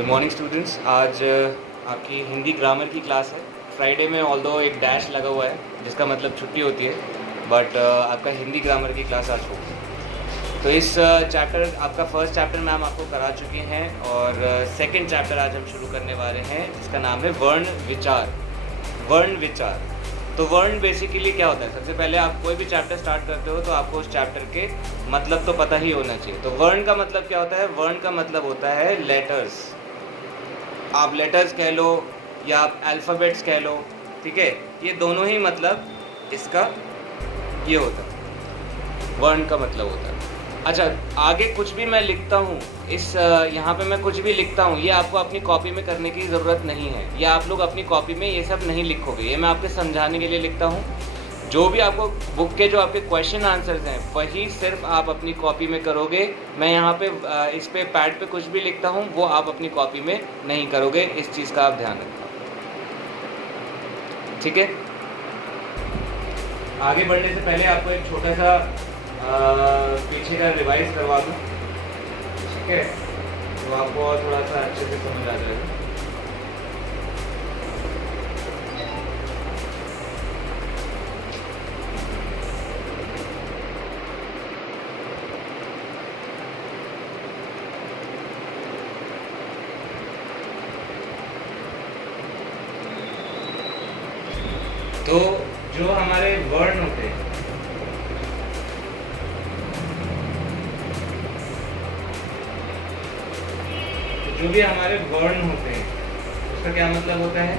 Good morning students. आज आपकी Hindi grammar की क्लास है। फ्राइडे में ऑल्दो एक डैश लगा हुआ है जिसका मतलब छुट्टी होती है, बट आपका हिंदी ग्रामर की क्लास आज होगी। तो इस चैप्टर आपका फर्स्ट चैप्टर मैम आपको करा चुकी हैं और सेकंड चैप्टर आज हम शुरू करने वाले हैं जिसका नाम है वर्ण विचार। वर्ण विचार, तो वर्ण बेसिकली क्या होता है? सबसे पहले आप कोई भी चैप्टर स्टार्ट करते हो तो आपको उस चैप्टर के मतलब तो पता ही होना चाहिए। तो वर्ण का मतलब क्या होता है? वर्ण का मतलब होता है लेटर्स। आप लेटर्स कह लो या आप अल्फ़ाबेट्स कह लो, ठीक है, ये दोनों ही मतलब इसका ये होता है, वर्ण का मतलब होता है। अच्छा, आगे कुछ भी मैं लिखता हूँ, इस यहाँ पे मैं कुछ भी लिखता हूँ, ये आपको अपनी कॉपी में करने की ज़रूरत नहीं है। ये आप लोग अपनी कॉपी में ये सब नहीं लिखोगे, ये मैं आपके समझाने के लिए लिखता हूँ। जो भी आपको बुक के जो आपके क्वेश्चन आंसर्स हैं वही सिर्फ आप अपनी कॉपी में करोगे। मैं यहाँ पे इस पे पैड पे कुछ भी लिखता हूँ वो आप अपनी कॉपी में नहीं करोगे, इस चीज़ का आप ध्यान रखना, ठीक है। आगे बढ़ने से पहले आपको एक छोटा सा पीछे का रिवाइज करवा दूँ, ठीक है, तो आपको और थोड़ा सा अच्छे से समझ आ जाएगा। तो जो हमारे वर्ण होते हैं, तो जो भी हमारे वर्ण होते हैं उसका क्या मतलब होता है?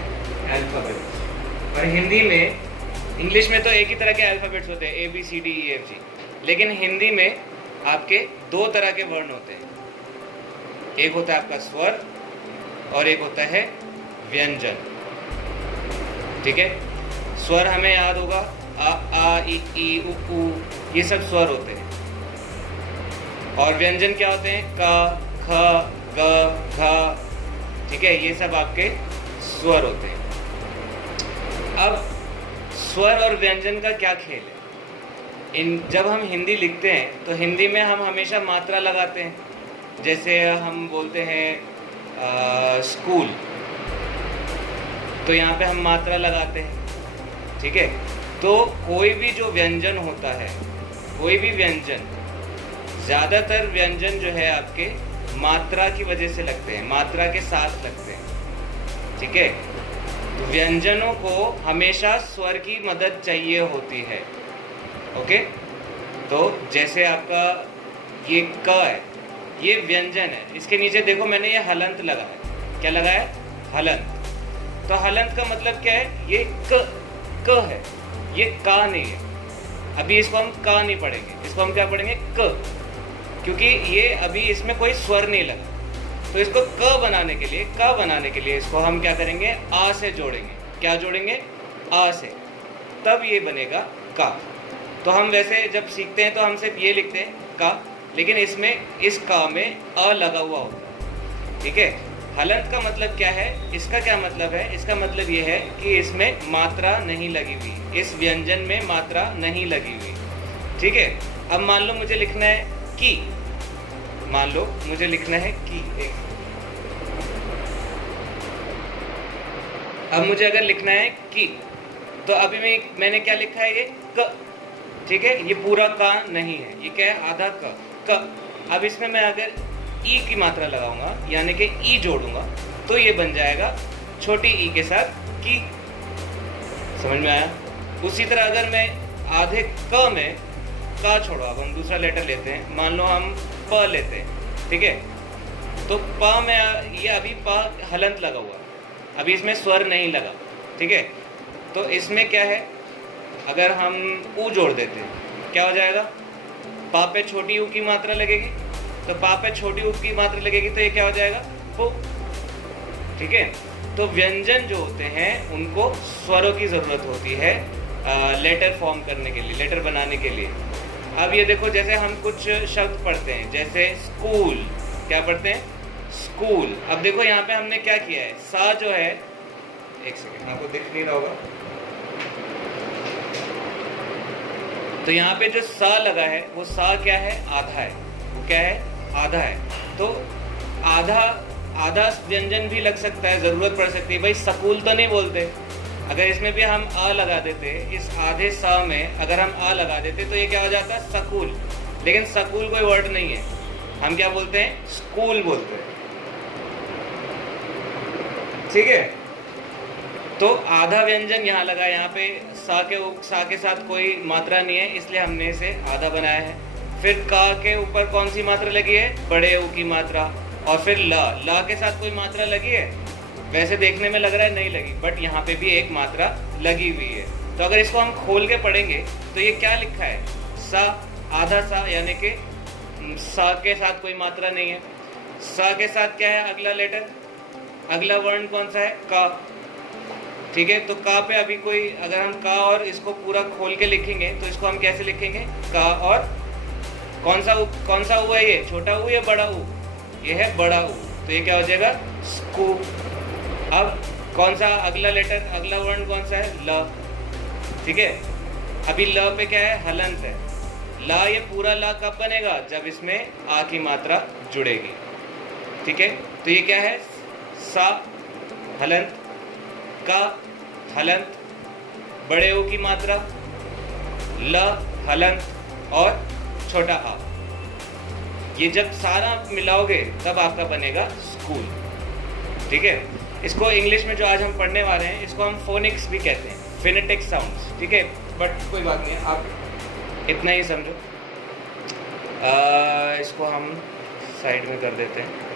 अल्फ़ाबेट्स। और हिंदी में, इंग्लिश में तो एक ही तरह के अल्फ़ाबेट्स होते हैं, ABCDEFG, लेकिन हिंदी में आपके दो तरह के वर्ण होते हैं। एक होता है आपका स्वर और एक होता है व्यंजन, ठीक है। स्वर हमें याद होगा, आ इ ई उ, ये सब स्वर होते हैं। और व्यंजन क्या होते हैं? क ख ग घ, ठीक है, ये सब आपके स्वर होते हैं। अब स्वर और व्यंजन का क्या खेल है? जब हम हिंदी लिखते हैं तो हिंदी में हम हमेशा मात्रा लगाते हैं। जैसे हम बोलते हैं स्कूल, तो यहाँ पे हम मात्रा लगाते हैं, ठीक है। तो कोई भी जो व्यंजन होता है, कोई भी व्यंजन, ज़्यादातर व्यंजन जो है आपके मात्रा की वजह से लगते हैं, मात्रा के साथ लगते हैं, ठीक है। तो व्यंजनों को हमेशा स्वर की मदद चाहिए होती है, ओके। तो जैसे आपका ये क है, ये व्यंजन है, इसके नीचे देखो मैंने ये हलंत लगा है। क्या लगा है? हलंत। तो हलंत का मतलब क्या है? ये क है, ये का नहीं है। अभी इसको हम का नहीं पढ़ेंगे, इसको हम क्या पढ़ेंगे? क, क्योंकि ये अभी इसमें कोई स्वर नहीं लगा। तो इसको क बनाने के लिए, का बनाने के लिए इसको हम क्या करेंगे? आ से जोड़ेंगे। क्या जोड़ेंगे? आ से, तब ये बनेगा का। तो हम वैसे जब सीखते हैं तो हम सिर्फ ये लिखते हैं का, लेकिन इसमें इस का में अ लगा हुआ होता है, ठीक है। हलंत का मतलब क्या है? इसका क्या मतलब है? इसका मतलब ये है कि इसमें मात्रा नहीं लगी हुई, इस व्यंजन में मात्रा नहीं लगी हुई, ठीक है। अब मान लो मुझे लिखना है की, मान लो मुझे लिखना है की। अब मुझे अगर लिखना है की, तो अभी मैंने क्या लिखा है? ये क, ठीक है। ये पूरा का नहीं है, ये क्या है? आधा क। अब इसमें मैं अगर ई की मात्रा लगाऊंगा, यानी कि ई जोड़ूंगा, तो ये बन जाएगा छोटी ई के साथ की। समझ में आया? उसी तरह अगर मैं आधे क में का छोड़ो, अब हम दूसरा लेटर लेते हैं, मान लो हम प लेते हैं, ठीक है। तो प में ये अभी प हलंत लगा हुआ, अभी इसमें स्वर नहीं लगा, ठीक है। तो इसमें क्या है? अगर हम ऊ जोड़ देते हैं, क्या हो जाएगा? पा पे छोटी ऊ की मात्रा लगेगी, तो पा पे छोटी ऊ की मात्रा लगेगी, तो ये क्या हो जाएगा? पु, ठीक है। तो व्यंजन जो होते हैं उनको स्वरों की ज़रूरत होती है लेटर फॉर्म करने के लिए, लेटर बनाने के लिए। अब ये देखो, जैसे हम कुछ शब्द पढ़ते हैं, जैसे स्कूल, क्या पढ़ते हैं? स्कूल। अब देखो यहाँ पे हमने क्या किया है? सा जो है, एक सेकेंड, आपको दिख नहीं रहा होगा, तो यहाँ पे जो सा लगा है वो सा क्या है? आधा है। वो क्या है? आधा है। तो आधा आधा व्यंजन भी लग सकता है, ज़रूरत पड़ सकती है। भाई सकूल तो नहीं बोलते, अगर इसमें भी हम अ लगा देते, इस आधे स में अगर हम अ लगा देते तो ये क्या हो जाता है, सकूल। लेकिन सकूल कोई वर्ड नहीं है, हम क्या बोलते हैं, स्कूल बोलते हैं। ठीक है, तो आधा व्यंजन यहाँ लगा, यहाँ पे सा के साथ कोई मात्रा नहीं है, इसलिए हमने इसे आधा बनाया है। फिर का के ऊपर कौन सी मात्रा लगी है, बड़े ऊ की मात्रा। और फिर ला के साथ कोई मात्रा लगी है, वैसे देखने में लग रहा है नहीं लगी, बट यहाँ पे भी एक मात्रा लगी हुई है। तो अगर इसको हम खोल के पढ़ेंगे तो ये क्या लिखा है, सा, आधा सा, यानी कि सा के साथ कोई मात्रा नहीं है। सा के साथ क्या है, अगला लेटर, अगला वर्ण कौन सा है, का। ठीक है, तो का पे अभी कोई, अगर हम का और इसको पूरा खोल के लिखेंगे तो इसको हम कैसे लिखेंगे, का और कौन सा ऊ है, ये छोटा ऊ या बड़ा ऊ, ये है बड़ा ऊ, तो ये क्या हो जाएगा, स्कू। अब कौन सा अगला लेटर, अगला वर्ण कौन सा है, ल। ठीक है, अभी ल पे क्या है, हलंत है। ला, ये पूरा ला कब बनेगा, जब इसमें आ की मात्रा जुड़ेगी। ठीक है, तो ये क्या है, सा हलंत, का हलंत, बड़े ऊ की मात्रा, ल हलंत और छोटा आ। ये जब सारा मिलाओगे तब आपका बनेगा स्कूल। ठीक है, इसको इंग्लिश में जो आज हम पढ़ने वाले हैं इसको हम फोनिक्स भी कहते हैं, फिनेटिक साउंड्स। ठीक है, बट कोई बात नहीं, आप इतना ही समझो। इसको हम साइड में कर देते हैं।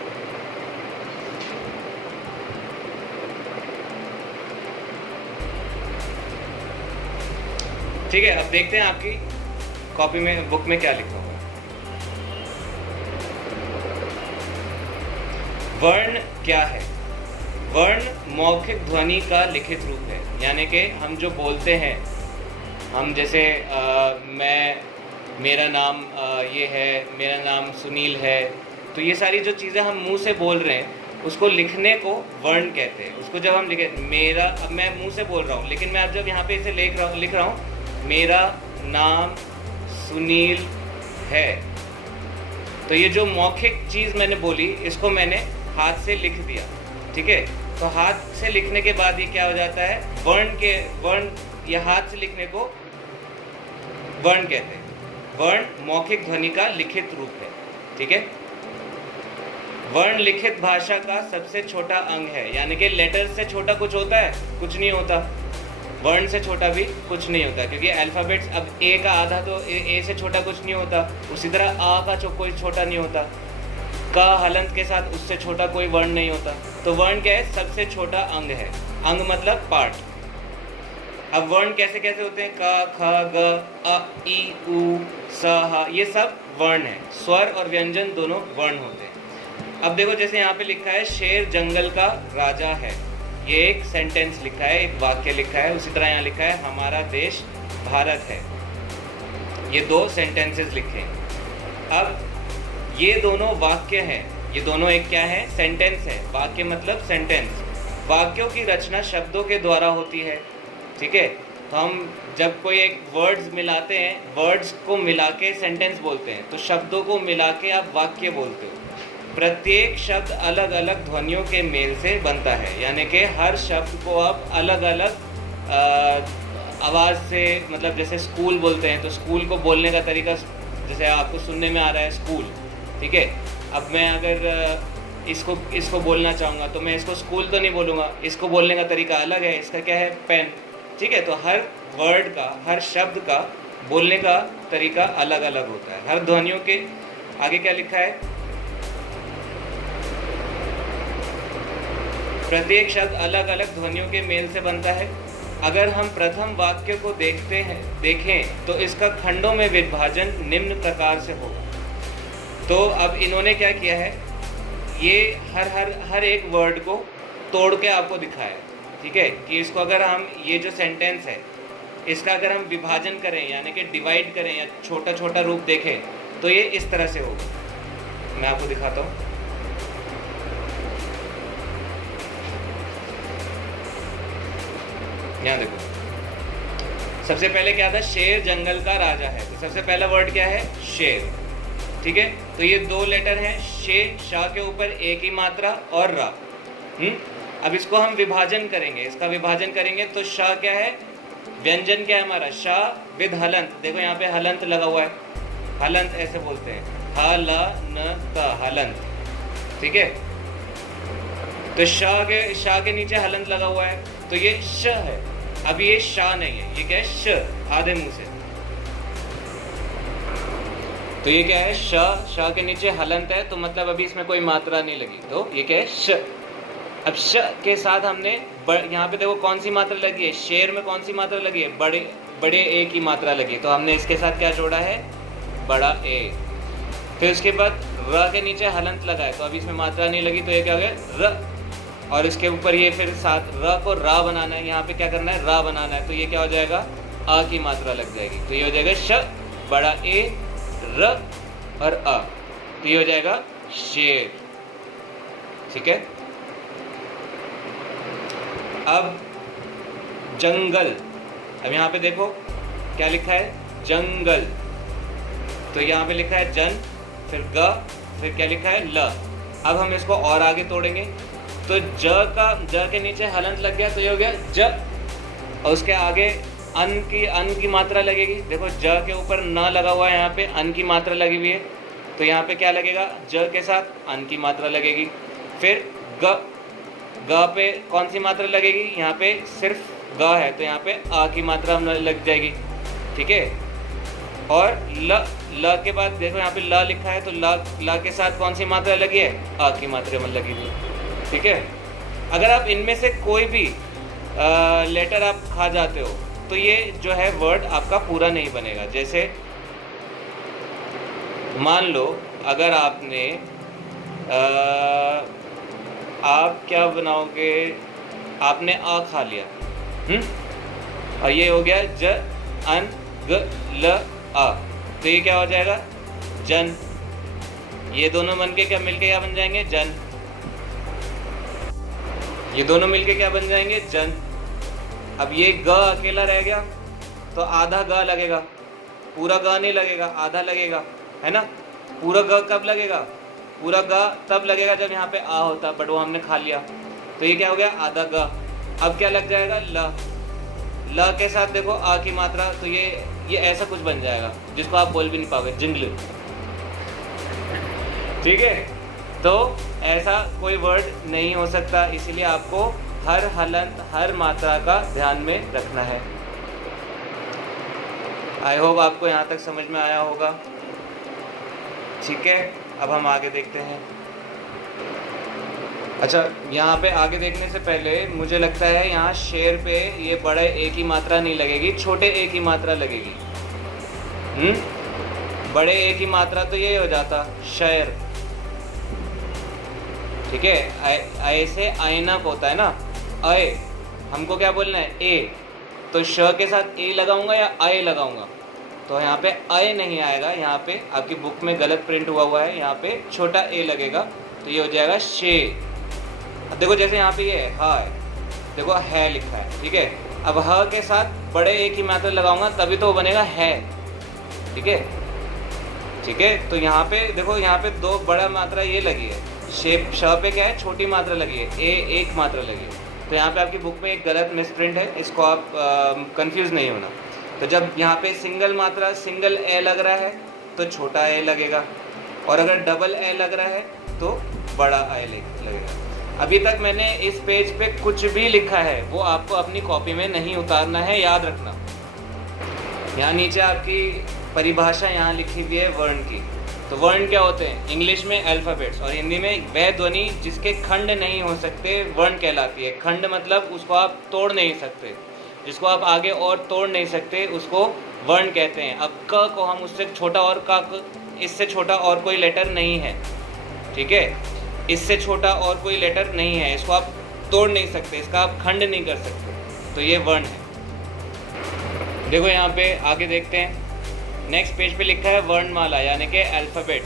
ठीक है, अब देखते हैं आपकी कॉपी में, बुक में क्या लिखा हुआ है। वर्ण क्या है, वर्ण मौखिक ध्वनि का लिखित रूप है। यानी कि हम जो बोलते हैं, हम जैसे मेरा नाम ये है, मेरा नाम सुनील है, तो ये सारी जो चीज़ें हम मुंह से बोल रहे हैं उसको लिखने को वर्ण कहते हैं। उसको जब हम लिखे, मेरा, अब मैं मुंह से बोल रहा हूँ, लेकिन मैं अब जब यहाँ पे इसे लिख रहा हूँ मेरा नाम सुनील है, तो ये जो मौखिक चीज़ मैंने बोली इसको मैंने हाथ से लिख दिया। ठीक है, तो हाथ से लिखने के बाद ये क्या हो जाता है, वर्ण, या हाथ से लिखने को वर्ण कहते हैं। वर्ण मौखिक ध्वनि का लिखित रूप है। ठीक है, वर्ण लिखित भाषा का सबसे छोटा अंग है, यानी कि लेटर से छोटा कुछ होता है, कुछ नहीं होता। वर्ण से छोटा भी कुछ नहीं होता, क्योंकि अल्फ़ाबेट्स, अब ए का आधा तो ए से छोटा कुछ नहीं होता, उसी तरह आ का कोई छोटा नहीं होता, का हलंत के साथ उससे छोटा कोई वर्ण नहीं होता। तो वर्ण क्या है, सबसे छोटा अंग है। अंग मतलब पार्ट। अब वर्ण कैसे कैसे होते हैं, का, ख, ग, अ, ई, उ, स, ह, ये सब वर्ण है। स्वर और व्यंजन दोनों वर्ण होते हैं। अब देखो, जैसे यहाँ पे लिखा है शेर जंगल का राजा है, ये एक सेंटेंस लिखा है, एक वाक्य लिखा है। उसी तरह यहाँ लिखा है हमारा देश भारत है, ये दो सेंटेंसेस लिखे हैं। अब ये दोनों वाक्य हैं, ये दोनों एक क्या है, सेंटेंस है। वाक्य मतलब सेंटेंस। वाक्यों की रचना शब्दों के द्वारा होती है। ठीक है, तो हम जब कोई एक वर्ड्स मिलाते हैं, वर्ड्स को मिला के सेंटेंस बोलते हैं, तो शब्दों को मिला के आप वाक्य बोलते हो। प्रत्येक शब्द अलग अलग ध्वनियों के मेल से बनता है, यानी कि हर शब्द को आप अलग अलग आवाज़ से, मतलब जैसे स्कूल बोलते हैं तो स्कूल को बोलने का तरीका जैसे आपको सुनने में आ रहा है स्कूल। ठीक है, अब मैं अगर इसको बोलना चाहूँगा तो मैं इसको स्कूल तो नहीं बोलूँगा, इसको बोलने का तरीका अलग है, इसका क्या है, पेन। ठीक है, तो हर वर्ड का, हर शब्द का बोलने का तरीका अलग अलग होता है। हर ध्वनियों के आगे क्या लिखा है, प्रत्येक शब्द अलग अलग ध्वनियों के मेल से बनता है। अगर हम प्रथम वाक्य को देखें तो इसका खंडों में विभाजन निम्न प्रकार से होगा। तो अब इन्होंने क्या किया है, ये हर एक वर्ड को तोड़ के आपको दिखाया। ठीक है, कि इसको अगर हम, ये जो सेंटेंस है इसका अगर हम विभाजन करें, यानी कि डिवाइड करें या छोटा छोटा रूप देखें, तो ये इस तरह से होगा। मैं आपको दिखाता हूँ। यहाँ देखो, सबसे पहले क्या था, शेर जंगल का राजा है। तो सबसे पहला वर्ड क्या है, शेर। ठीक है। तो ये 2 लेटर हैं, शे, शा के ऊपर एक ही मात्रा और रा। अब इसको हम विभाजन करेंगे, इसका विभाजन करेंगे तो शा क्या है, व्यंजन क्या है हमारा, शा विद हलंत। देखो यहाँ पे हलंत लगा हुआ है, हलंत ऐसे बोलते हैं, ह ल न त, हलंत, ठीक है। तो शा के नीचे हलंत लगा हुआ है, तो ये श है। अब ये शा नहीं है, ये क्या है, श, आधे मुंह से। तो ये क्या है, श के नीचे हलंत है, तो मतलब अभी इसमें कोई मात्रा नहीं लगी, तो ये क्या है, श। अब श के साथ हमने यहाँ पे देखो कौन सी मात्रा लगी है, शेर में कौन सी मात्रा लगी है, बड़े ए की मात्रा लगी, तो हमने इसके साथ क्या जोड़ा है, बड़ा ए। फिर उसके बाद र के नीचे हलंत लगा है, तो अभी इसमें मात्रा नहीं लगी, तो ये क्या हो गया, र। और इसके ऊपर ये फिर साथ र को रा बनाना है, यहाँ पे क्या करना है, रा बनाना है, तो ये क्या हो जाएगा, आ की मात्रा लग जाएगी, तो ये हो जाएगा श, बड़ा ए, र और अ, तो ये हो जाएगा शेर, ठीक है। अब जंगल, अब यहाँ पे देखो क्या लिखा है, जंगल, तो यहाँ पे लिखा है जन, फिर ग, फिर क्या लिखा है, ल। अब हम इसको और आगे तोड़ेंगे, तो ज के नीचे हलंत लग गया, तो ये हो गया ज, और उसके आगे अन की मात्रा लगेगी। देखो ज के ऊपर न लगा हुआ है, यहाँ पे अन की मात्रा लगी हुई है, तो यहाँ पे क्या लगेगा, ज के साथ अन की मात्रा लगेगी। फिर ग पे कौन सी मात्रा लगेगी, यहाँ पे सिर्फ ग है, तो यहाँ पे आ की मात्रा लग जाएगी, ठीक है। और ल के बाद देखो यहाँ पे ल लिखा है, तो ल के साथ कौन सी मात्रा लगी है, आ की मात्रा में लगी हुई, ठीक है। अगर आप इनमें से कोई भी लेटर आप खा जाते हो, तो ये जो है वर्ड आपका पूरा नहीं बनेगा। जैसे मान लो अगर आपने आप क्या बनाओगे, आपने आ खा लिया, और ये हो गया ज अन ग ल आ, तो ये क्या हो जाएगा, जन। ये दोनों मिलके क्या बन जाएंगे, जन। ये दोनों मिलके क्या बन जाएंगे, जन। अब ये ग अकेला रह गया, तो आधा ग लगेगा, पूरा ग नहीं लगेगा, आधा लगेगा, है ना। पूरा ग कब लगेगा, पूरा ग तब लगेगा जब यहाँ पे आ होता, बट वो हमने खा लिया, तो ये क्या हो गया, आधा ग। अब क्या लग जाएगा, ल के साथ देखो आ की मात्रा, तो ये ऐसा कुछ बन जाएगा जिसको आप बोल भी नहीं पाओगे, जिंगल, ठीक है। तो ऐसा कोई वर्ड नहीं हो सकता, इसीलिए आपको हर हलंत, हर मात्रा का ध्यान में रखना है। आई होप आपको यहाँ तक समझ में आया होगा, ठीक है। अब हम आगे देखते हैं। अच्छा, यहाँ पे आगे देखने से पहले मुझे लगता है यहाँ शेर पे ये बड़े ए की मात्रा नहीं लगेगी, छोटे ए की मात्रा लगेगी। बड़े ए की मात्रा तो ये हो जाता शेर, ठीक है। ऐसे ऐनक होता है ना, अय, हमको क्या बोलना है, ए, तो श के साथ ए लगाऊंगा या अय लगाऊंगा, तो यहाँ पे अय नहीं आएगा, यहाँ पे आपकी बुक में गलत प्रिंट हुआ है, यहाँ पे छोटा ए लगेगा, तो ये हो जाएगा शे। अब देखो जैसे यहाँ पे ये है, देखो है लिखा है, ठीक है। अब ह के साथ बड़े ए की मात्रा लगाऊंगा तभी तो वो बनेगा है, ठीक है, ठीक है। तो यहाँ पे देखो, यहाँ पे दो बड़ा मात्रा ये लगी है, शेप श पे क्या है, छोटी मात्रा लगी है, ए एक मात्रा लगी है, तो यहाँ पे आपकी बुक में एक गलत मिसप्रिंट है, इसको आप कंफ्यूज नहीं होना। तो जब यहाँ पे सिंगल मात्रा, सिंगल ए लग रहा है तो छोटा ए लगेगा, और अगर डबल ए लग रहा है तो बड़ा ए लगेगा। अभी तक मैंने इस पेज पे कुछ भी लिखा है वो आपको अपनी कॉपी में नहीं उतारना है, याद रखना। यहाँ नीचे आपकी परिभाषा यहाँ लिखी हुई है वर्ण की। तो वर्ण क्या होते हैं, इंग्लिश में अल्फ़ाबेट्स, और हिंदी में वह ध्वनि जिसके खंड नहीं हो सकते वर्ण कहलाती है। खंड मतलब उसको आप तोड़ नहीं सकते, जिसको आप आगे और तोड़ नहीं सकते उसको वर्ण कहते हैं। अब क को हम उससे छोटा, और क इससे छोटा और कोई लेटर नहीं है, ठीक है, इससे छोटा और कोई लेटर नहीं है, इसको आप तोड़ नहीं सकते, इसका आप खंड नहीं कर सकते, तो ये वर्ण है। देखो यहाँ पे आगे देखते हैं, नेक्स्ट पेज पे लिखा है वर्णमाला यानी कि अल्फ़ाबेट।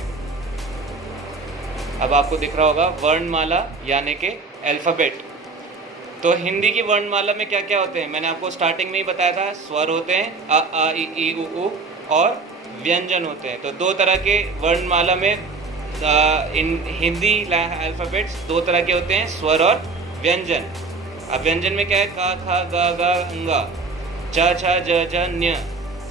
अब आपको दिख रहा होगा वर्णमाला यानी कि अल्फ़ाबेट। तो हिंदी की वर्णमाला में क्या क्या होते हैं, मैंने आपको स्टार्टिंग में ही बताया था। स्वर होते हैं अ आ इ ई उ ऊ, और व्यंजन होते हैं। तो दो तरह के वर्णमाला में इन हिंदी अल्फ़ाबेट्स दो तरह के होते हैं, स्वर और व्यंजन। अब व्यंजन में क्या है, का खा गा गा अंगा, च छ ज झ न्य,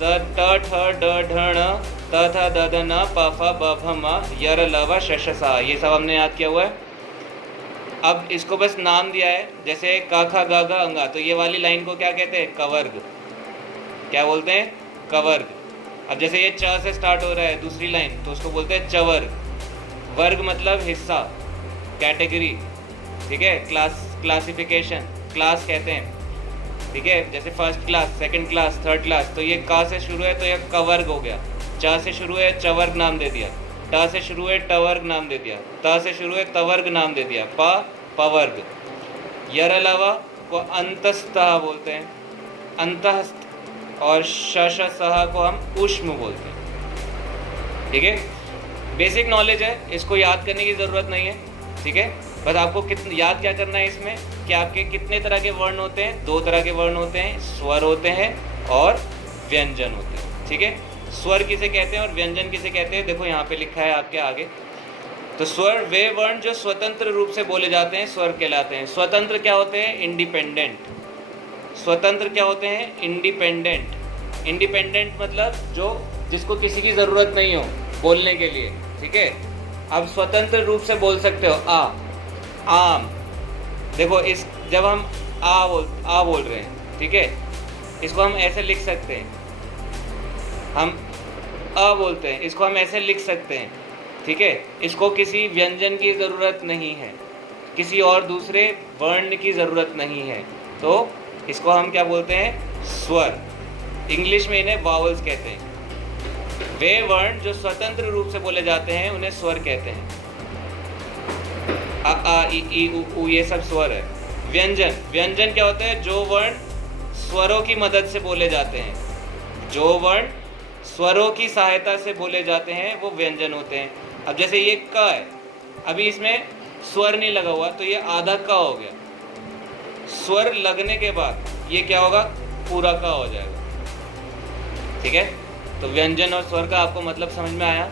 त ठ ड ढ ण, त थ द ध न, प फ ब भ म, य र ल व श श सा। ये सब हमने याद किया हुआ है। अब इसको बस नाम दिया है, जैसे का खा गा गा अंगा, तो ये वाली लाइन को क्या कहते हैं, कवर्ग। क्या बोलते हैं, कवर्ग। अब जैसे ये च से स्टार्ट हो रहा है दूसरी लाइन, तो उसको बोलते हैं चवर्ग। वर्ग मतलब हिस्सा, कैटेगरी, ठीक है, क्लासिफिकेशन, क्लास कहते हैं, ठीक है। जैसे first class, second class, third class, तो ये का से शुरू है तो ये कवर्ग हो गया। च से शुरू है चवर्ग नाम दे दिया, ट से शुरू है टवर्ग नाम दे दिया, त से शुरू है तवर्ग नाम दे दिया, पवर्ग। यर अलावा को अंतस्तः बोलते हैं, अंतस्थ, और श सह को हम ऊष्म बोलते हैं, ठीक है। बेसिक नॉलेज है, इसको याद करने की ज़रूरत नहीं है, ठीक है। बस आपको याद क्या करना है इसमें कि आपके कितने तरह के वर्ण होते हैं, दो तरह के वर्ण होते हैं, स्वर होते हैं और व्यंजन होते हैं, ठीक है। स्वर किसे कहते हैं और व्यंजन किसे कहते हैं, देखो यहाँ पे लिखा है आपके आगे। तो स्वर वे वर्ण जो स्वतंत्र रूप से बोले जाते हैं स्वर कहलाते हैं। स्वतंत्र क्या होते हैं, इंडिपेंडेंट। स्वतंत्र क्या होते हैं, इंडिपेंडेंट। इंडिपेंडेंट मतलब जो जिसको किसी की ज़रूरत नहीं हो बोलने के लिए, ठीक है। अब स्वतंत्र रूप से बोल सकते हो आ, आम। देखो इस जब हम आ बोल रहे हैं, ठीक है, इसको हम ऐसे लिख सकते हैं, हम अ बोलते हैं, इसको हम ऐसे लिख सकते हैं, ठीक है। इसको किसी व्यंजन की ज़रूरत नहीं है, किसी और दूसरे वर्ण की ज़रूरत नहीं है, तो इसको हम क्या बोलते हैं, स्वर। इंग्लिश में इन्हें वावल्स कहते हैं। वे वर्ण जो स्वतंत्र रूप से बोले जाते हैं उन्हें स्वर कहते हैं। आ ई उ ये सब स्वर है। व्यंजन, व्यंजन क्या होते हैं, जो वर्ण स्वरों की मदद से बोले जाते हैं, जो वर्ण स्वरों की सहायता से बोले जाते हैं वो व्यंजन होते हैं। अब जैसे ये क है, अभी इसमें स्वर नहीं लगा हुआ तो ये आधा क हो गया, स्वर लगने के बाद ये क्या होगा, पूरा क हो जाएगा, ठीक है। तो व्यंजन और स्वर का आपको मतलब समझ में आया,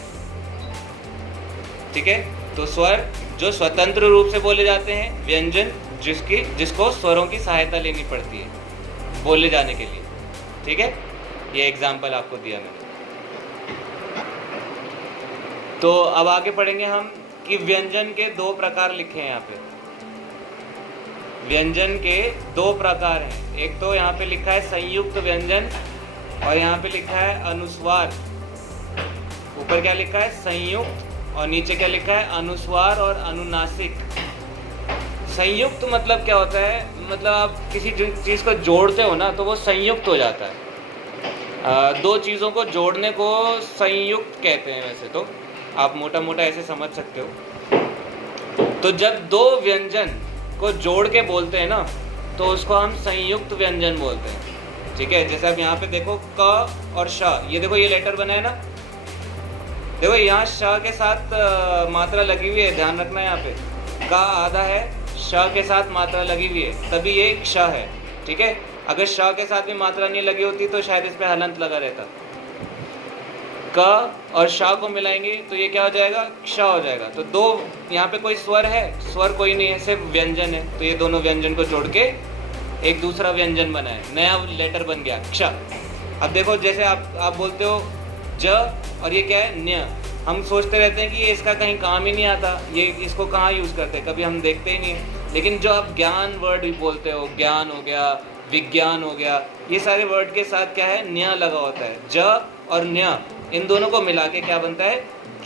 ठीक है। तो स्वर जो स्वतंत्र रूप से बोले जाते हैं, व्यंजन जिसको स्वरों की सहायता लेनी पड़ती है बोले जाने के लिए, ठीक है। ये एग्जाम्पल आपको दिया मैंने। तो अब आगे पढ़ेंगे हम कि व्यंजन के दो प्रकार लिखे हैं यहाँ पे। व्यंजन के दो प्रकार हैं, एक तो यहाँ पे लिखा है संयुक्त व्यंजन और यहाँ पे लिखा है अनुस्वार। ऊपर क्या लिखा है, संयुक्त, और नीचे क्या लिखा है, अनुस्वार और अनुनासिक। संयुक्त मतलब क्या होता है, मतलब आप किसी चीज़ को जोड़ते हो ना तो वो संयुक्त हो जाता है। दो चीज़ों को जोड़ने को संयुक्त कहते हैं, वैसे तो आप मोटा मोटा ऐसे समझ सकते हो। तो जब दो व्यंजन को जोड़ के बोलते हैं ना तो उसको हम संयुक्त व्यंजन बोलते हैं, ठीक है। जैसे आप यहाँ पे देखो क और श, ये देखो ये लेटर बना है ना, देखो यहाँ श के साथ मात्रा लगी हुई है, ध्यान रखना है। यहाँ पे का आधा है, श के साथ मात्रा लगी हुई है, तभी ये क्ष है, ठीक है। अगर श के साथ भी मात्रा नहीं लगी होती तो शायद इस पे हलंत लगा रहता। क और श को मिलाएंगे तो ये क्या हो जाएगा, क्ष हो जाएगा। तो दो यहाँ पे कोई स्वर है, स्वर कोई नहीं है, सिर्फ व्यंजन है, तो ये दोनों व्यंजन को जोड़ के एक दूसरा व्यंजन बना है, नया लेटर बन गया क्ष। अब देखो जैसे आप बोलते हो ज और ये क्या है, न्य। हम सोचते रहते हैं कि ये इसका कहीं काम ही नहीं आता, ये इसको कहाँ यूज़ करते हैं, कभी हम देखते ही नहीं है। लेकिन जो आप ज्ञान वर्ड भी बोलते हो, ज्ञान हो गया, विज्ञान हो गया, ये सारे वर्ड के साथ क्या है, न्य लगा होता है। ज और न्य, इन दोनों को मिला के क्या बनता है,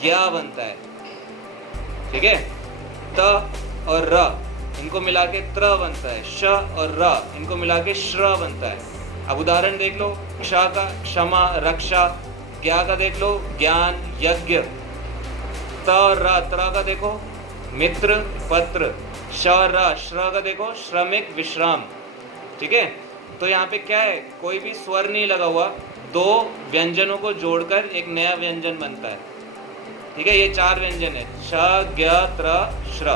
ज्ञा बनता है, ठीक है। त और र, इनको मिला के त्र बनता है। श और र, इनको मिला के श्र बनता है। अब उदाहरण देख लो, क्ष का क्षमा, रक्षा। ज्ञा का देख लो, ज्ञान, यज्ञ। त और र, त्र का देखो मित्र, पत्र। श और र, श्र का देखो श्रमिक, विश्राम, ठीक है। तो यहाँ पे क्या है, कोई भी स्वर नहीं लगा हुआ, दो व्यंजनों को जोड़कर एक नया व्यंजन बनता है, ठीक है। ये चार व्यंजन है, श, ज्ञ, त्र, श्र।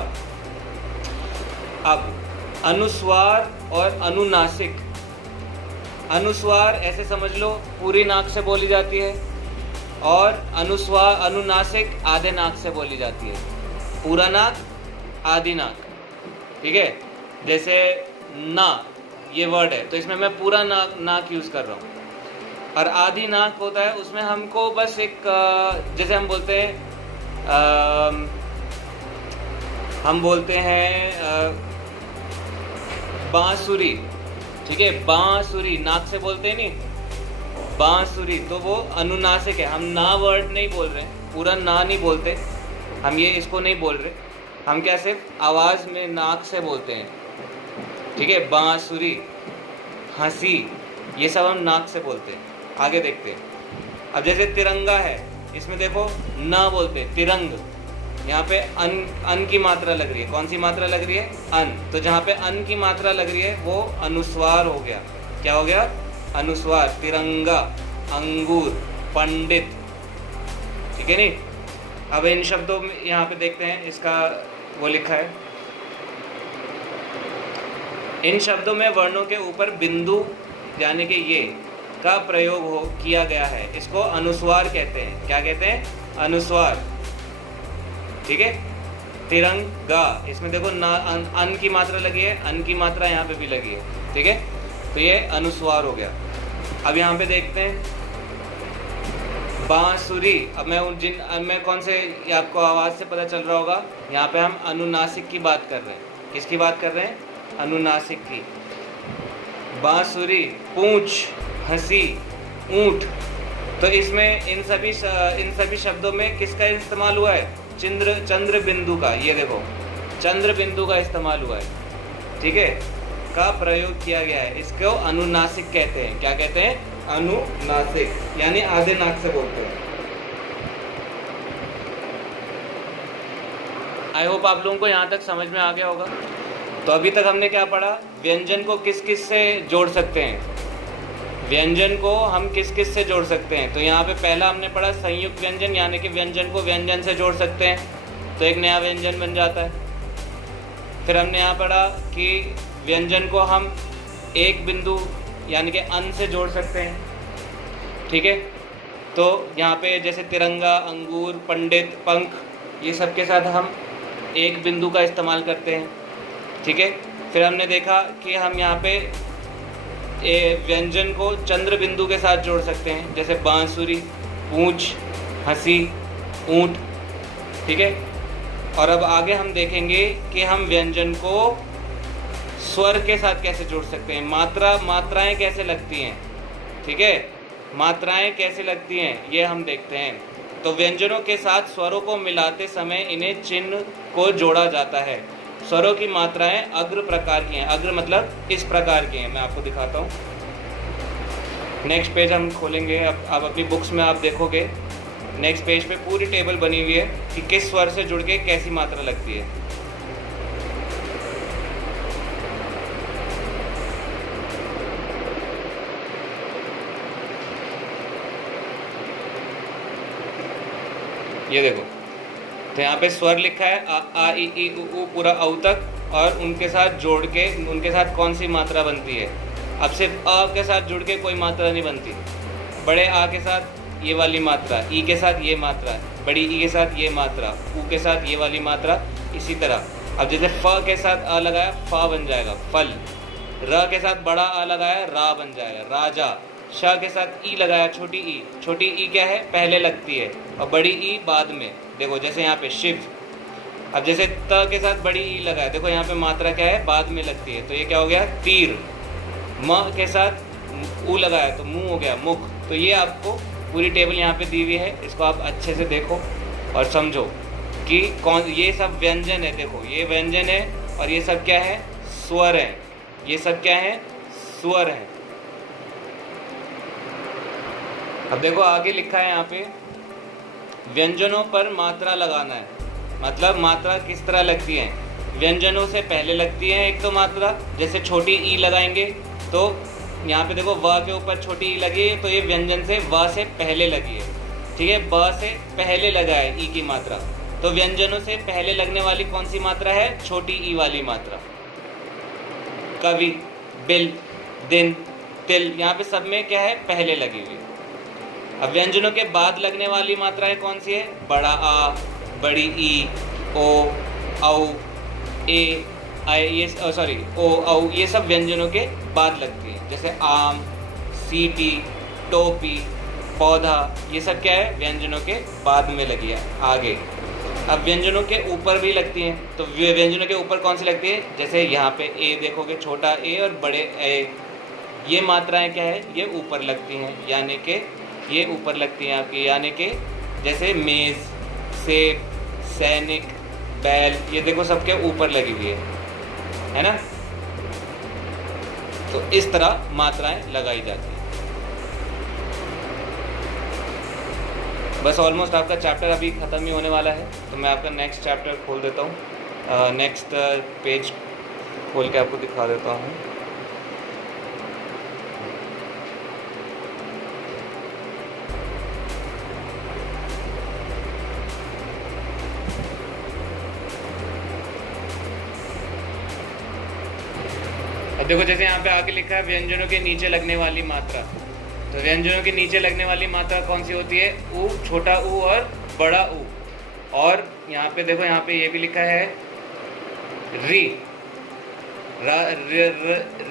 अब अनुस्वार और अनुनासिक। अनुस्वार ऐसे समझ लो पूरी नाक से बोली जाती है, और अनुस्वार अनुनासिक आधे नाक से बोली जाती है। पूरा नाक, आधी नाक, ठीक है। जैसे ना ये वर्ड है तो इसमें मैं पूरा नाक यूज़ कर रहा हूँ। और आधी नाक होता है उसमें हमको बस एक जैसे हम बोलते हैं बांसुरी, ठीक है। बांसुरी नाक से बोलते हैं नहीं, बांसुरी, तो वो अनुनासिक है। हम ना वर्ड नहीं बोल रहे, पूरा ना नहीं बोलते हम, ये इसको नहीं बोल रहे हम, क्या सिर्फ आवाज़ में नाक से बोलते हैं, ठीक है। बांसुरी, हंसी, ये सब हम नाक से बोलते हैं। आगे देखते हैं। अब जैसे तिरंगा है, इसमें देखो ना बोलते तिरंग, यहाँ पे अन की मात्रा लग रही है। कौन सी मात्रा लग रही है? अन। तो जहाँ पे अन की मात्रा लग रही है वो अनुस्वार हो गया। क्या हो गया? अनुस्वार। तिरंगा, अंगूर, पंडित, ठीक है नहीं। अब इन शब्दों में यहाँ पे देखते हैं, इसका वो लिखा है, इन शब्दों में वर्णों के ऊपर बिंदु यानी कि ये का प्रयोग किया गया है, इसको अनुस्वार कहते हैं। क्या कहते हैं? अनुस्वार, ठीक है। तिरंगा, इसमें देखो ना अन की मात्रा लगी है, अन की मात्रा यहाँ पे भी लगी है, ठीक है। तो ये अनुस्वार हो गया। अब यहाँ पे देखते हैं बांसुरी। अब मैं कौन से, आपको आवाज़ से पता चल रहा होगा, यहाँ पे हम अनुनासिक की बात कर रहे हैं। किसकी बात कर रहे हैं? अनुनासिक की। बांसुरी, पूंछ, हंसी, ऊंट। तो इसमें इन सभी शब्दों में किसका इस्तेमाल हुआ है? चंद्र बिंदु का। ये देखो चंद्र बिंदु का इस्तेमाल हुआ है, ठीक है, का प्रयोग किया गया है। इसको अनुनासिक कहते हैं। क्या कहते हैं? अनुनासिक, यानी आधे नाक से बोलते हैं। आई होप आप लोगों को यहाँ तक समझ में आ गया होगा। तो अभी तक हमने क्या पढ़ा? व्यंजन को किस किस से जोड़ सकते हैं, व्यंजन को हम किस किस से जोड़ सकते हैं। तो यहाँ पे पहला हमने पढ़ा संयुक्त व्यंजन, यानी कि व्यंजन को व्यंजन से जोड़ सकते हैं तो एक नया व्यंजन बन जाता है। फिर हमने यहाँ पढ़ा कि व्यंजन को हम एक बिंदु यानी कि अन से जोड़ सकते हैं, ठीक है। तो यहाँ पे जैसे तिरंगा, अंगूर, पंडित, पंख, ये सब के साथ हम एक बिंदु का इस्तेमाल करते हैं, ठीक है। फिर हमने देखा कि हम यहाँ पे व्यंजन को चंद्र बिंदु के साथ जोड़ सकते हैं, जैसे बांसुरी, पूंछ, हंसी, ऊंट, ठीक है। और अब आगे हम देखेंगे कि हम व्यंजन को स्वर के साथ कैसे जोड़ सकते हैं, मात्राएं कैसे लगती हैं, ठीक है। मात्राएं कैसे लगती हैं ये हम देखते हैं। तो व्यंजनों के साथ स्वरों को मिलाते समय इन्हें चिन्ह को जोड़ा जाता है। स्वरों की मात्राएं अग्र प्रकार की हैं। अग्र मतलब इस प्रकार की हैं। मैं आपको दिखाता हूँ। नेक्स्ट पेज हम खोलेंगे। अब अपनी बुक्स में आप देखोगे, नेक्स्ट पेज पे पूरी टेबल बनी हुई है कि किस स्वर से जुड़ के कैसी मात्रा लगती है। ये देखो, तो यहाँ पे स्वर लिखा है आ ई ई उ पूरा औ तक, और उनके साथ जोड़ के उनके साथ कौन सी मात्रा बनती है। अब सिर्फ अ के साथ जुड़ के कोई मात्रा नहीं बनती। बड़े आ के साथ ये वाली मात्रा, ई के साथ ये मात्रा, बड़ी ई के साथ ये मात्रा, ऊ के साथ ये वाली मात्रा, इसी तरह। अब जैसे फ के साथ अ लगाया, फा बन जाएगा फल। र के साथ बड़ा आ लगाया, रा बन जाएगा राजा। श के साथ ई लगाया, छोटी ई क्या है? पहले लगती है, और बड़ी ई बाद में। देखो जैसे यहाँ पे शिव। अब जैसे त के साथ बड़ी ई लगाया, देखो यहाँ पे मात्रा क्या है? बाद में लगती है, तो ये क्या हो गया? तीर। म के साथ ऊ लगाया तो मुंह हो गया मुख। तो ये आपको पूरी टेबल यहाँ पे दी हुई है, इसको आप अच्छे से देखो और समझो कि कौन, ये सब व्यंजन है। देखो ये व्यंजन है और ये सब क्या है? स्वर है। ये सब क्या है? स्वर है। अब देखो आगे लिखा है यहाँ पे, व्यंजनों पर मात्रा लगाना है। मतलब मात्रा किस तरह लगती है? व्यंजनों से पहले लगती है एक तो मात्रा, जैसे छोटी ई लगाएंगे तो यहाँ पे देखो व के ऊपर छोटी ई लगी है, तो ये व्यंजन से व से पहले लगी है, ठीक है। ब से पहले लगा है ई की मात्रा, तो व्यंजनों से पहले लगने वाली कौन सी मात्रा है? छोटी ई वाली मात्रा। कवि, बिल, दिन, तिल, यहाँ पे सब में क्या है? पहले लगी हुई। अब व्यंजनों के बाद लगने वाली मात्राएं कौन सी है? बड़ा आ, बड़ी ई, ओ, औ, ए, आई, ये सॉरी ओ, औ, ये सब व्यंजनों के बाद लगती है। जैसे आम, सीटी, टोपी, पौधा, ये सब क्या है? व्यंजनों के बाद में लगी है आगे। अब व्यंजनों के ऊपर भी लगती हैं, तो व्यंजनों के ऊपर कौन सी लगती है? जैसे यहाँ पे ए देखोगे, छोटा ए और बड़े ए, ये मात्राएं क्या है? ये ऊपर लगती हैं, यानी कि ये ऊपर लगती हैं आपकी, यानी कि जैसे मेज़, सेब, सैनिक, बैल, ये देखो सबके ऊपर लगी हुई है ना। तो इस तरह मात्राएं लगाई जाती हैं। बस ऑलमोस्ट आपका चैप्टर अभी ख़त्म ही होने वाला है, तो मैं आपका नेक्स्ट चैप्टर खोल देता हूँ, नेक्स्ट पेज खोल के आपको दिखा देता हूँ। अब देखो, जैसे यहाँ पे आगे लिखा है व्यंजनों के नीचे लगने वाली मात्रा, तो व्यंजनों के नीचे लगने वाली मात्रा कौन सी होती है? ऊ, छोटा ऊ और बड़ा ऊ। और यहाँ पे देखो, यहाँ पे ये भी लिखा है री,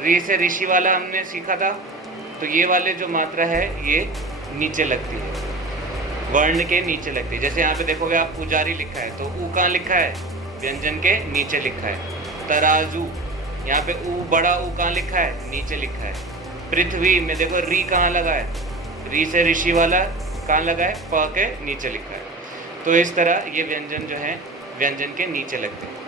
री से ऋषि वाला हमने सीखा था, तो ये वाले जो मात्रा है ये नीचे लगती है, वर्ण के नीचे लगती है। जैसे यहाँ पे देखोगे आप पुजारी लिखा है, तो ऊ कहाँ लिखा है? व्यंजन के नीचे लिखा है। तराजू, यहाँ पे ऊ, बड़ा ऊ कहाँ लिखा है? नीचे लिखा है। पृथ्वी में देखो री कहाँ लगा है? री से ऋषि वाला कहाँ लगा है? प के नीचे लिखा है। तो इस तरह ये व्यंजन जो है व्यंजन के नीचे लगते हैं।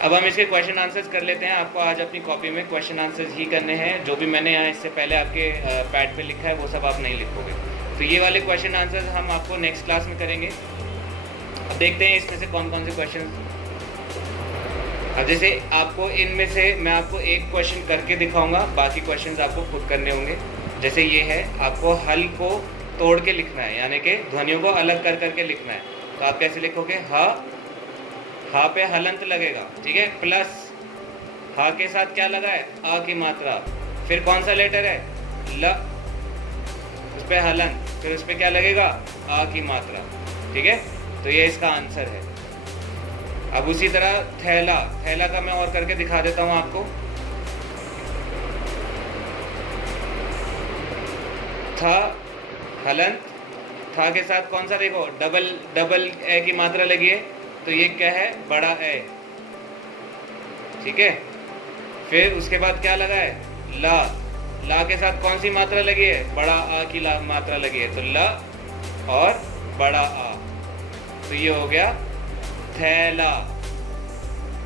अब हम इसके क्वेश्चन आंसर्स कर लेते हैं। आपको आज अपनी कॉपी में क्वेश्चन आंसर्स ही करने हैं, जो भी मैंने यहाँ इससे पहले आपके पैड पे लिखा है वो सब आप नहीं लिखोगे। तो ये वाले क्वेश्चन आंसर्स हम आपको नेक्स्ट क्लास में करेंगे। अब देखते हैं इसमें से कौन कौन से क्वेश्चन। अब जैसे आपको इनमें से मैं आपको एक क्वेश्चन करके दिखाऊंगा, बाकी क्वेश्चंस आपको खुद करने होंगे। जैसे ये है, आपको हल को तोड़ के लिखना है, यानी कि ध्वनियों को अलग कर करके लिखना है। तो आप कैसे लिखोगे? हा पे हलंत लगेगा, ठीक है, प्लस हा के साथ क्या लगा है? आ की मात्रा, फिर कौन सा लेटर है? ल, उस पर हलंत, फिर उस पर क्या लगेगा? आ की मात्रा, ठीक है। तो ये इसका आंसर है। अब उसी तरह थैला, थैला का मैं और करके दिखा देता हूं आपको। था, हलंत, था के साथ कौन सा? देखो डबल ए की मात्रा लगी है, तो ये क्या है? बड़ा ए, ठीक है। फिर उसके बाद क्या लगा है? ला, ला के साथ कौन सी मात्रा लगी है? बड़ा आ की मात्रा लगी है, तो ला और बड़ा आ, तो ये हो गया थैला,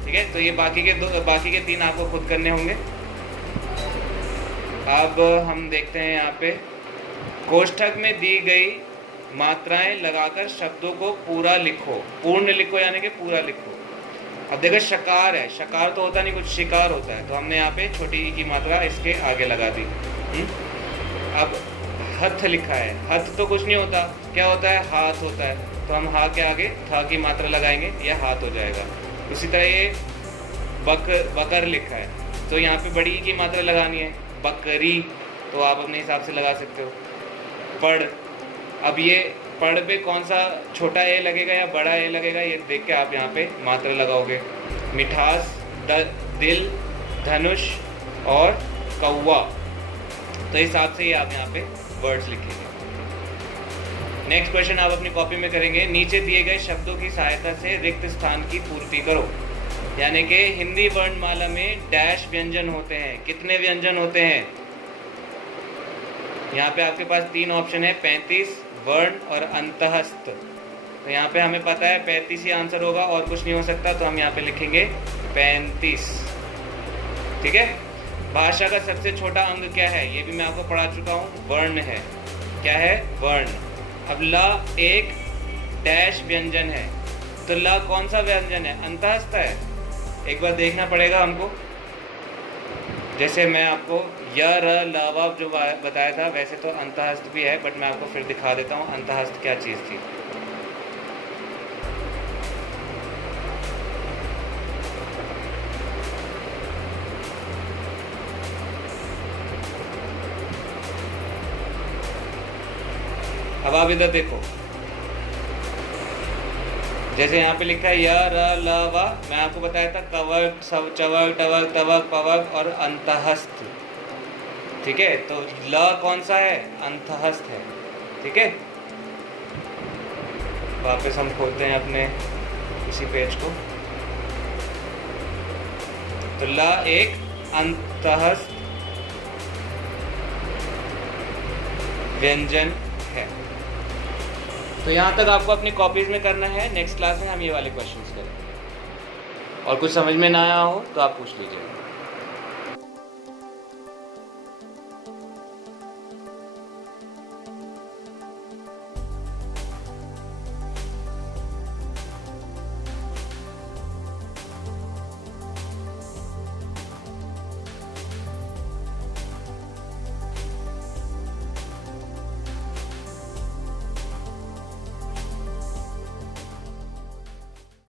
ठीक है। तो ये बाकी के तीन आपको खुद करने होंगे। अब हम देखते हैं यहाँ पे, कोष्ठक में दी गई मात्राएं लगाकर शब्दों को पूरा लिखो, पूर्ण लिखो यानी कि पूरा लिखो। अब देखो शकार है, शकार तो होता नहीं, कुछ शिकार होता है, तो हमने यहाँ पे छोटी ई की मात्रा इसके आगे लगा दी। अब हथ लिखा है, हथ तो कुछ नहीं होता, क्या होता है? हाथ होता है, तो हम हा के आगे था की मात्रा लगाएंगे, यह हाथ हो जाएगा। उसी तरह ये बकर लिखा है, तो यहाँ पे बड़ी ई की मात्रा लगानी है, बकरी, तो आप अपने हिसाब से लगा सकते हो। पढ़, अब ये पढ़ पे कौन सा छोटा ए लगेगा या बड़ा ए लगेगा, ये देख के आप यहाँ पे मात्रा लगाओगे। मिठास, दिल, धनुष और कौवा, तो इस हिसाब से ही आप यहाँ पे वर्ड्स लिखेंगे। नेक्स्ट क्वेश्चन आप अपनी कॉपी में करेंगे, नीचे दिए गए शब्दों की सहायता से रिक्त स्थान की पूर्ति करो। यानी कि हिंदी वर्णमाला में डैश व्यंजन होते हैं। कितने व्यंजन होते हैं? यहाँ पे आपके पास तीन ऑप्शन है, 35, वर्ण और अंतहस्त। तो यहाँ पे हमें पता है 35 ही आंसर होगा और कुछ नहीं हो सकता, तो हम यहाँ पे लिखेंगे 35, ठीक है। भाषा का सबसे छोटा अंग क्या है? ये भी मैं आपको पढ़ा चुका हूँ, वर्ण है। क्या है? वर्ण। अब ला एक डैश व्यंजन है, तो ला कौन सा व्यंजन है? अंतहस्त है। एक बार देखना पड़ेगा हमको, जैसे मैं आपको य र ल व जो बताया था वैसे तो अंतहस्त भी है, बट मैं आपको फिर दिखा देता हूँ अंतहस्त क्या चीज़ थी। अब आप इधर देखो, जैसे यहाँ पे लिखा है य र ल व, मैं आपको बताया था कवक, चवक, टवक, तवक, पवक और अंतहस्थ। ठीक है, तो ल कौन सा है? अंतहस्थ है। ठीक है, वापस हम खोलते हैं अपने इसी पेज को। तो ल एक अंतहस्थ व्यंजन है। तो यहाँ तक आपको अपनी कॉपीज में करना है। नेक्स्ट क्लास में हम ये वाले क्वेश्चंस करेंगे, और कुछ समझ में ना आया हो तो आप पूछ लीजिएगा।